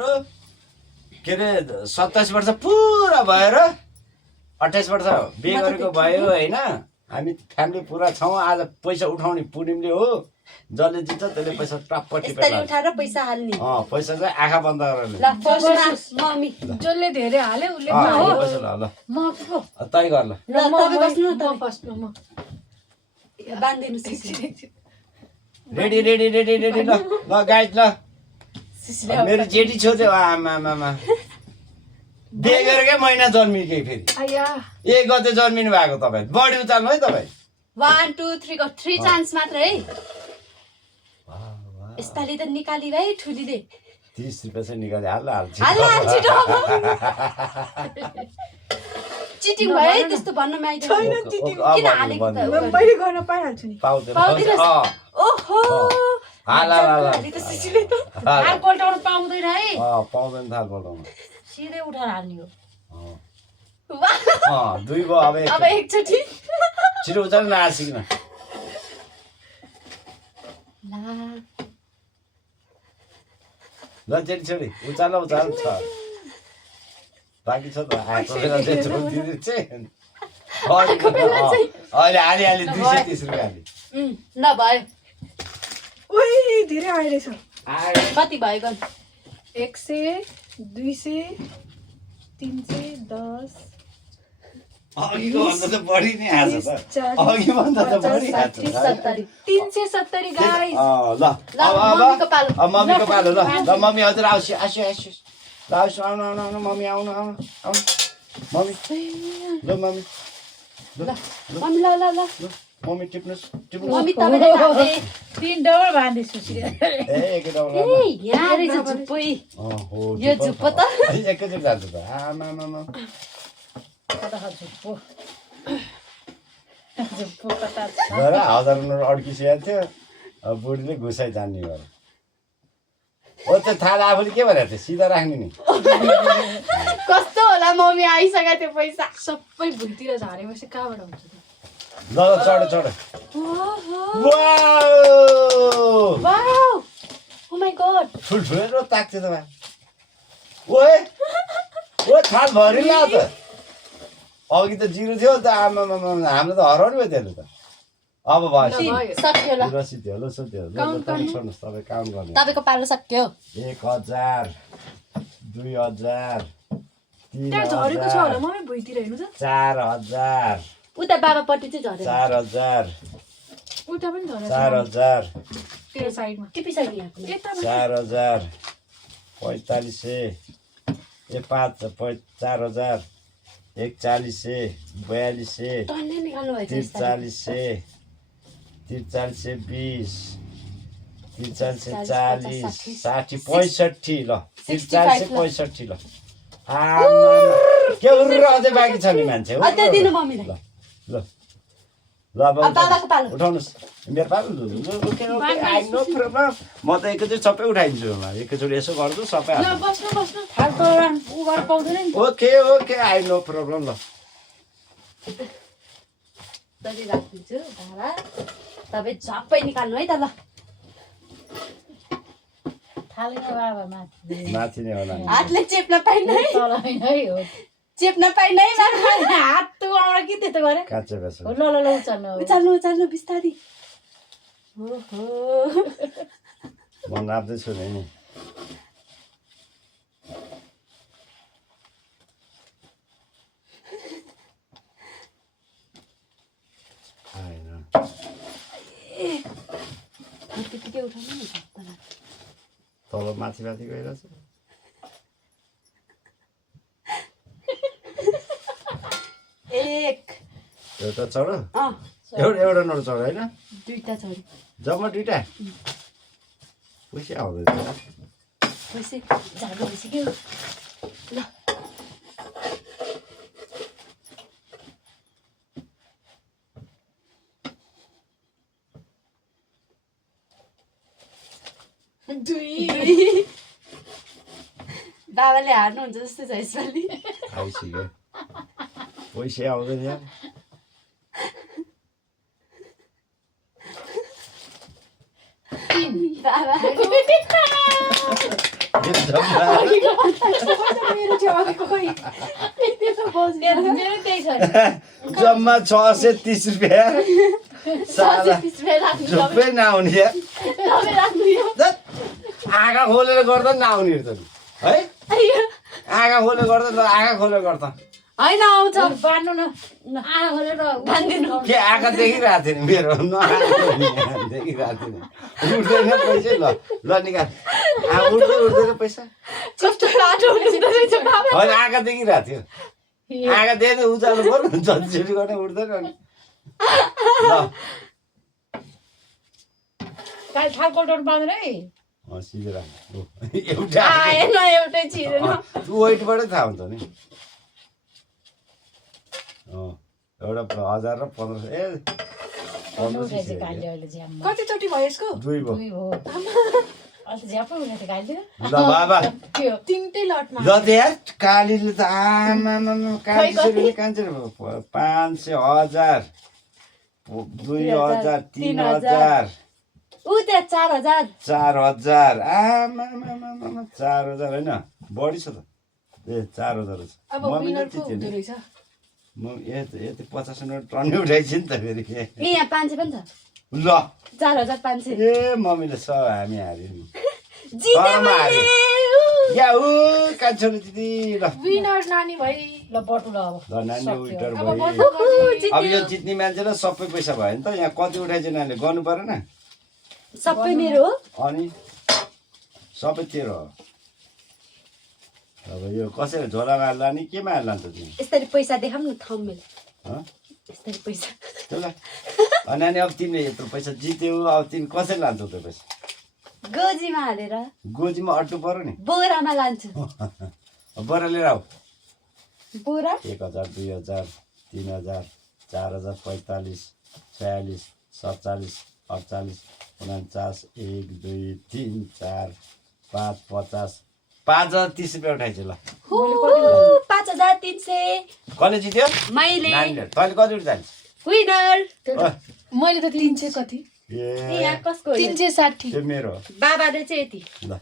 के अरे 27 वर्ष पुरा भएर 28 वर्ष बिहे गरेको भयो होइन। हामी फ्यामिली पुरा छौँ। आज पैसा उठाउने पुर्णिमले हो। जसले जित्छ त्यसले पैसा टप्प टिपेर उठाएर पैसा हाल्ने। पैसा चाहिँ आँखा बन्द गरेर मम्मी जसले धेरै हाल्यो उसले पैसा ल म को तै गर ल तपाईँ बस्नु न त फर्स्टमा म बान्दिनु रेडी रेडी रेडी रेडी ल ल गाइड ल मेरो जेठी छोरी आमामा बिहे गरेकै महिना जन्मिकै फेरि आया 1 गते जन्मिनु भएको तपाईँ। बढी उचाल्नु है तपाईँ। 1 2 3 को 3 चान्स मात्र है। यसपालि त निकाली भाइ ठुलीले 30 रुपैयाँ चाहिँ निकाले हाल्छ हाल छिटो चिटिङ भयो है त्यस्तो भन्न माइदैन। किन हालेको त मैले गर्न पाइहाल्छु नि पाउँदैन ओहो हाल हाल हाल त सिसिले त हाल पल्टाउन पाउँदैन है पाउँदैन थाल पल्टाउनु सिधै उठाएर हाल्ने हो। दुई गो अब एकचोटि छिटो उचाल्नु नआसिकन ल जेठी छोरी उचाल उचाल छ बाँकी छ त आएको बेला चाहिँ छोडिदिनु चाहिँ अहिले हालिहाले 230 रुपियाँ हाले ल भयो ओइ धेरै आइरहेछ कति भयो गन 100 200 310 अघिको भन्दा त बढी नै आएको छ त अघि भन्दा त बढी आएको छ 370 गाइस ल अब मम्मीको पालो ल मम्मी हजुर आउँछु ल आउँछु आउनु मम्मी आउनु मम्मी ल मम्मी मम्मी ल ल ल मम्मी टिप्नुहोस् मम्मी तपाईले 3 डबल बाँधिछु एक डबल यहाँ रहेछ झुप्पै यो झुप्पो त एकैचोटि जान्छ त आमामामा कता झुप्पो झुप्पो कता गएर 1000 नोट अड्किसकेको थियो। अब बुढीले घुसाइ जान्ने भयो। हो त्यो थाहा आफूले के भनेको थियो सिधा राख्ने नि कस्तो होला मम्मी आइसक्यो त्यो पैसा सबै भुलतिर झारेपछि कहाँबाट हुन्छ त ल चढ चढ वाउ ओ माय गॉड ठुल्ठुलो ताक्थ्यो त ओए ओ थाल भरिला त अघि त 0 थियो त आमामा हाम्रो त हराउनु भयो त्यसले त अब भयो सक्यो ल रसिद हो ल सोध्यो ल तपाईँ छोड्नुहोस् तपाईँ काम गर्ने तपाईको पालो सक्यो 1000 2000 त्यहाँ झरेको छ होला मम्मी भुइँतिर हेर्नु त 4000 उता बाबापट्टि चाहिँ झरेको 4000 उता पनि झरेको 4000 त्यो साइडमा टिपिसक्यो यहाँ 4000 4500 ए 4000 4100 4200 टन्नै निकाल्नु भयो 4300 20 4340 60 65 ल 4365 ल के उर्र अझै बाँकी छ नि मान्छे अझै दिनु मम्मीलाई ल ल बाबाको पालो उठाउनुहोस् मेरो पालो आई नो प्रब्लम म त एकैचोटि सबै उठाइदिन्छु एकैचोटि यसो गर्छु सबै ल बस्नु बस्नु फाल्टो उ गर पाउँदैन नि okay okay I know problem ल दरी राखिदिन्छु भाडा तपाईँ झप्पै निकाल्नु है त ल थालेको बाबा माथि माथि नै होला हातले चेप्न पाइन्न है तल होइन है हो चेप्न पाइन्न है हात टुगाउँदा के त्यस्तो गरे काँचो बेस हो ल ल ल उचाल्नु उचाल्नु उचाल्नु बिस्तारी ओहो म नाप्दैछु नि त्यतिकै उठाउनु नि झप्पलाई तल माथि माथि गइरहेछ एक एउटा चढ अँ एउटा नोट चढ होइन दुईटा छोरी जम्मा 2टा पैसा आउँदैछ पैसा झार्नु भइसक्यो ल दुई बाबाले हार्नुहुन्छ जस्तो छ यसपालि आइसक्यो पैसा आउँदैन यहाँ बाबा मेरो छेउको खोइ मेरो त्यही छ नि। जम्मा 630 रुपियाँ साला झुप्पै नआउने यार। धत्, आँखा खोलेर गर्दा नि नआउने त है आँखा खोलेर गर्दा ल आँखा खोलेर गर्दा होइन आउँछ बाँड्नु न आँखा खोलेर बाँधिदिनु के आँखा देखिरहेको थियो नि मेरो देखिरहेको थियो नि उठ्दैन पैसा ल ल निकाल उठ्दैन पैसा कस्तो टाढो हुँदो रहेछ बाबा होइन आँखा देखिरहेको थियो आँखा देख्दै उचाल्नु पर्यो जतिसरी गर्ने उठ्दैन नि ल काल थालकोटोन पाउँदैन है सिधै राम्रो एउटा आएन एउटै छिरेन वेटबाटै थाहा हुन्छ नि एउटा 1000 र 1500 ए उठेछ कालले अहिले झ्याममा कतिचोटि भयो यसको दुई भयो दुई हो अहिले झ्यापै उठेछ कालले ल बाबा त्यो तिनटै लटमा ल त यार कालीले त आमामा कालीले कान्छ 500 1000 2000 3000 ऊ त्यहाँ 4000 4000 आमामा 4000 होइन बढी छ त ए 4000 छ अब मम्मीले विनर को त्यति हुँदो नि रहेछ म यति 50 मिनट टर्नै उठाइछु नि त फेरि ए यहाँ 500 पनि छ ल 4500 ए मम्मीले हामी हार्यो नि जिते तरमा मैले या ऊ कान्छोले दिदी ल विनर नानी भई ल बटु ल अब ल नानी विटर अब भयो बटु गर्ने। अब यो जित्ने मान्छेलाई सबै पैसा भयो नि त यहाँ कति उठाइछ नानीले गर्नु परेन सबै मेरो हो अनि सबै तेरो हो अब यो कसैले झोलामा हाल्ला नि केमा हाल्ला नि त तिमी यसरी पैसा देखाउँ न थम्मेल हँ यसरी पैसा ल नानी अब तिमीले यत्रो पैसा जित्यौ अब तिमी कसरी लान्छौ त्यो पैसा गोजीमा हालेर गोजीमा अट्नु पर्यो नि बोरामा लान्छु बरा लिएर आऊ बोरा 1000 2000 3000 4000 45 46 47 48 49 1 2 3 4 5 50 5030 रुपियाँ उठाइछु ल 5300 कसले जित्यो मैले नानीले तैँले कति उठाइन्छ विनर मैले त 300 कति ए यहाँ कसको हो यो? 360 त्यो मेरो हो बाबाले चाहिँ यति ल